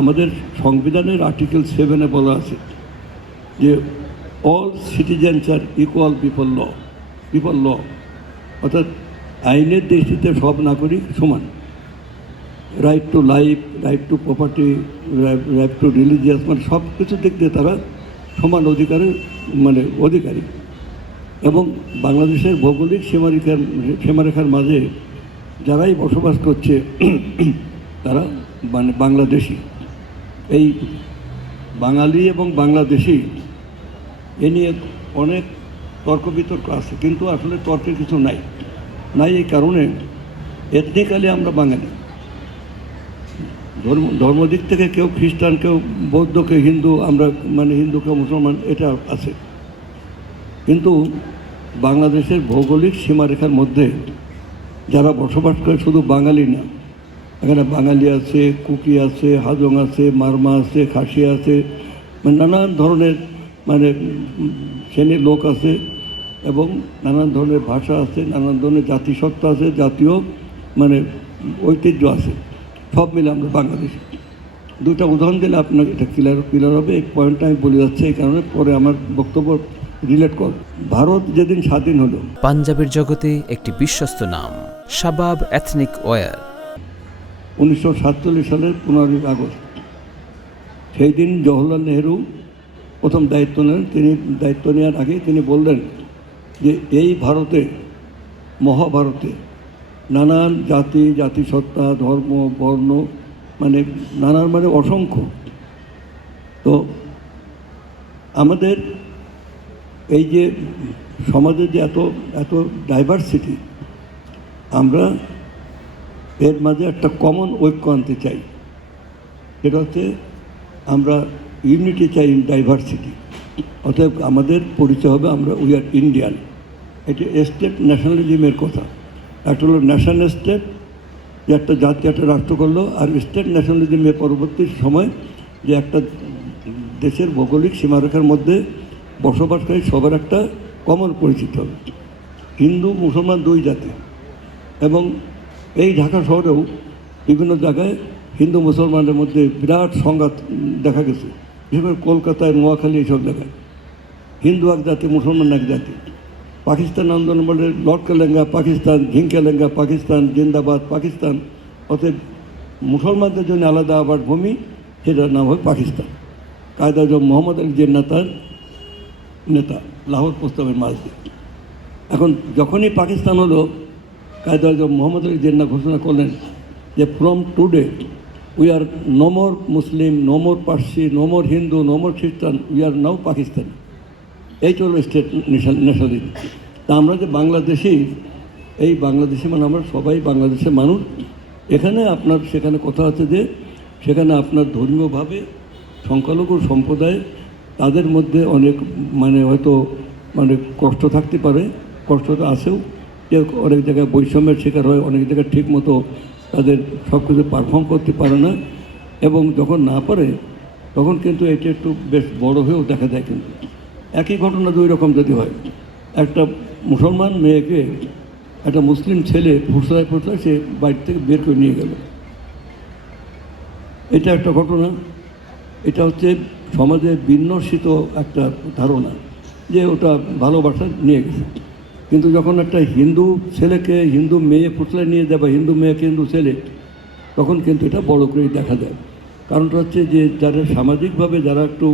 আমাদের সংবিধানের আর্টিকেল 7-এ বলা আছে যে অল সিটিজেন্স আর ইকুয়াল বিফোর ল, অর্থাৎ আইনের দৃষ্টিতে সব নাগরিক সমান। Right to life, right two property, right two religious, মানে সব কিছু দিক দিয়ে তারা সমান অধিকারী। এবং বাংলাদেশের ভৌগোলিক সীমারেখার মাঝে যারাই বসবাস করছে তারা বাংলাদেশি। এই বাঙালি এবং বাংলাদেশি এ নিয়ে অনেক তর্ক বিতর্ক আছে, কিন্তু আসলে তর্কের কিছু নাই। এই কারণে এথনিক্যালি আমরা বাঙালি। ধর্ম দিক থেকে কেউ খ্রিস্টান, কেউ বৌদ্ধ, কেউ হিন্দু, আমরা হিন্দু, কেউ মুসলমান, এটা আছে। কিন্তু বাংলাদেশের ভৌগোলিক সীমারেখার মধ্যে যারা বসবাস করে শুধু বাঙালি না, এখানে বাঙালি আছে, কুকি আছে, হাজং আছে, মারমা আছে, খাসি আছে, নানান ধরনের শ্রেণীর লোক আছে এবং নানান ধরনের ভাষা আছে, নানান ধরনের জাতিসত্তা আছে, জাতীয় ঐতিহ্য আছে। সব মিলে আমরা বাংলাদেশি। দুটা উদাহরণ দিলে আপনার এটা ক্লিয়ার হবে। এই পয়েন্টটা আমি বলে যাচ্ছি, এই কারণে পরে আমার বক্তব্য রিলেট করব। ভারত যেদিন স্বাধীন হলো, পাঞ্জাবের জগতে একটি বিশ্বস্ত নাম শাবাব এথনিক ওয়্যার। 1947 সালের 15 আগস্ট সেই দিন জওহরলাল নেহরু প্রথম দায়িত্ব নেন। তিনি দায়িত্ব নেওয়ার আগে তিনি বললেন যে এই ভারতে, মহাভারতে নানান জাতি, জাতিসত্তা, ধর্ম, বর্ণ, নানান অসংখ্য। তো আমাদের এই যে সমাজে যে এত ডাইভার্সিটি, আমরা এর মাঝে একটা কমন ঐক্য আনতে চাই। সেটা হচ্ছে আমরা ইউনিটি চাই ইন ডাইভার্সিটি। অতএব আমাদের পরিচয় হবে আমরা উই আর ইন্ডিয়ান। এটি স্টেট ন্যাশনালিজমের কথা। একটা হলো ন্যাশনাল স্টেট, যে একটা জাতি একটা রাষ্ট্র করলো, আর স্টেট ন্যাশনালিজমের পরবর্তী সময় যে একটা দেশের ভৌগোলিক সীমারেখার মধ্যে বসবাসকারী সবার একটা কমন পরিচিত হবে। হিন্দু মুসলমান দুই জাতি। এবং এই ঢাকা শহরেও বিভিন্ন জায়গায় হিন্দু মুসলমানদের মধ্যে বিরাট সংঘাত দেখা গেছে, বিশেষ করে কলকাতায়, নোয়াখালী, এইসব জায়গায় হিন্দু এক জাতি, মুসলমান এক জাতি। পাকিস্তান আন্দোলন বলে লটকালেঙ্গা পাকিস্তান, ঝিঙ্কালেঙ্গা পাকিস্তান, জিন্দাবাদ পাকিস্তান। অতএব মুসলমানদের জন্য আলাদা আবার ভূমি, সেটার নাম হয় পাকিস্তান। কায়দা আজম মোহাম্মদ আলী জিন্নাহর নেতা লাহোর প্রস্তাবের মাঝ দিয়ে। এখন যখনই পাকিস্তান হলো, কায়দা আজম মোহাম্মদ আলী জিন্নাহ ঘোষণা করলেন যে from today we are no more Muslim, no more Parsi, no more Hindu, no more খ্রিস্টান, উই আর নাও পাকিস্তানি। এই চলবে স্টেট ন্যাশনালিজম। তা আমরা যে বাংলাদেশি, এই বাংলাদেশি আমরা সবাই বাংলাদেশের মানুষ। এখানে আপনার সেখানে কথা আছে যে সেখানে আপনার ধর্মীয়ভাবে সংখ্যালঘু সম্প্রদায়, তাদের মধ্যে অনেক হয়তো কষ্ট থাকতে পারে, কষ্টটা আসেও, যে অনেক জায়গায় বৈষম্যের শিকার হয়, অনেক জায়গায় ঠিক মতো তাদের সব কিছু পারফর্ম করতে পারে না। এবং যখন না পারে তখন কিন্তু এটা একটু বেশ বড় হয়েও দেখা যায়। কিন্তু একই ঘটনা দুই রকম যদি হয়, একটা মুসলমান মেয়েকে একটা মুসলিম ছেলে ফুসলায় সে বাড়ি থেকে বের করে নিয়ে গেল, এটা একটা ঘটনা। এটা হচ্ছে সমাজে বিন্যসিত একটা ধারণা যে ওটা ভালোবাসা নিয়ে গেছে। কিন্তু যখন একটা হিন্দু ছেলেকে হিন্দু মেয়ে ফুসলায় নিয়ে যায়, বা হিন্দু মেয়েকে হিন্দু ছেলে, তখন কিন্তু এটা বড় করেই দেখা যায়। কারণটা হচ্ছে যে যারা সামাজিকভাবে যারা একটু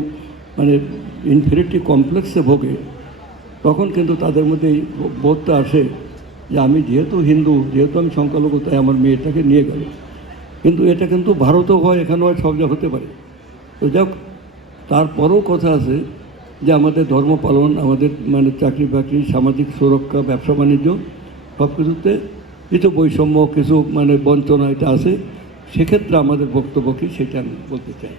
ইনফেরিটি কমপ্লেক্সে ভোগে, তখন কিন্তু তাদের মধ্যে এই বোধটা আসে যে আমি যেহেতু হিন্দু, যেহেতু আমি সংখ্যালঘু, তাই আমার মেয়েটাকে নিয়ে গেল। কিন্তু এটা কিন্তু ভারতেও হয়, এখানেও হয়, সব জায়গা হতে পারে। তো যাক, তারপরেও কথা আছে যে আমাদের ধর্ম পালন, আমাদের চাকরি বাকরি, সামাজিক সুরক্ষা, ব্যবসা বাণিজ্য, সব কিছুতে কিছু বৈষম্য, কিছু বঞ্চনা এটা আছে। সেক্ষেত্রে আমাদের বক্তব্য কি, সেটা আমি বলতে চাই।